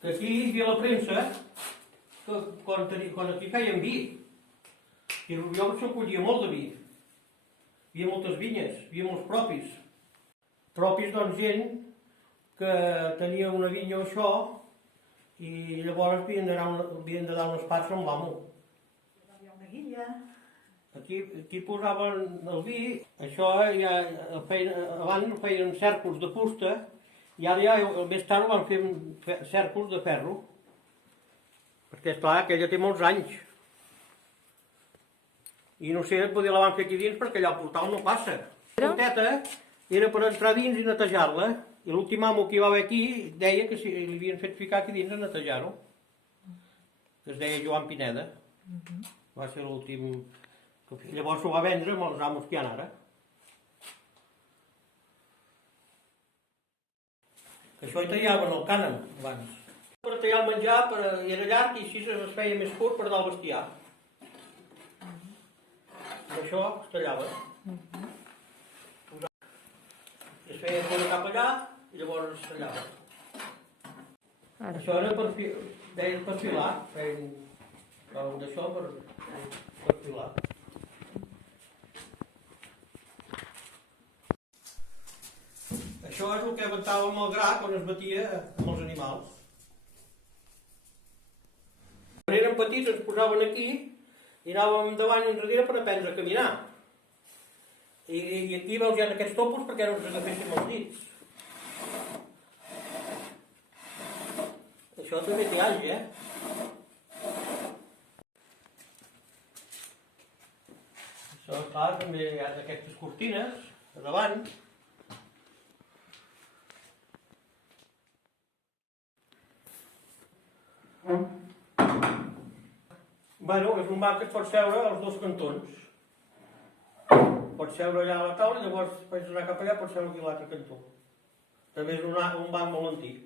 que aquí hi havia la premsa, que quan aquí feien vi, i jo se'n collia molt de vi. Hi havia moltes vinyes, hi havia molts propis. Propis, doncs, gent que tenia una vinya o això, i llavors havien de dar unes parts amb l'amo. Hi havia una guilla. Aquí posaven el vi, això ja abans ho feien cèrcols de fusta, i ara ja més tard ho van fer cèrcols de ferro, perquè esclar, aquella té molts anys. I no sé, potser la van fer aquí dins perquè allà al portal no passa. La porteta era per entrar dins i netejar-la, i l'últim amo que hi va haver aquí deia que si li havien fet ficar aquí dins a netejar-ho, que es deia Joan Pineda. Va ser l'últim. Llavors ho va vendre amb els amos que hi ha ara. Això hi tallaven el cànem abans. Per tallar el menjar era llarg i així es feia més curt per dar el bestiar. Això es tallava. Es feia fora cap allà i llavors es tallava. Això era deien per filar, feien d'això per filar. Això és el que aventàvem el gra quan es batia amb els animals. Quan érem petits ens posaven aquí i anàvem endavant i enrere per aprendre a caminar. I aquí veus ja aquests topos perquè no ens agaféssim els dits. Això també té anys, Això, clar, també hi ha aquestes cortines a davant. Bueno, és un banc que es pot seure als dos cantons. Pots seure allà a la taula i llavors pots anar cap allà, pots seure aquí a l'altre cantó. També és un banc molt antic.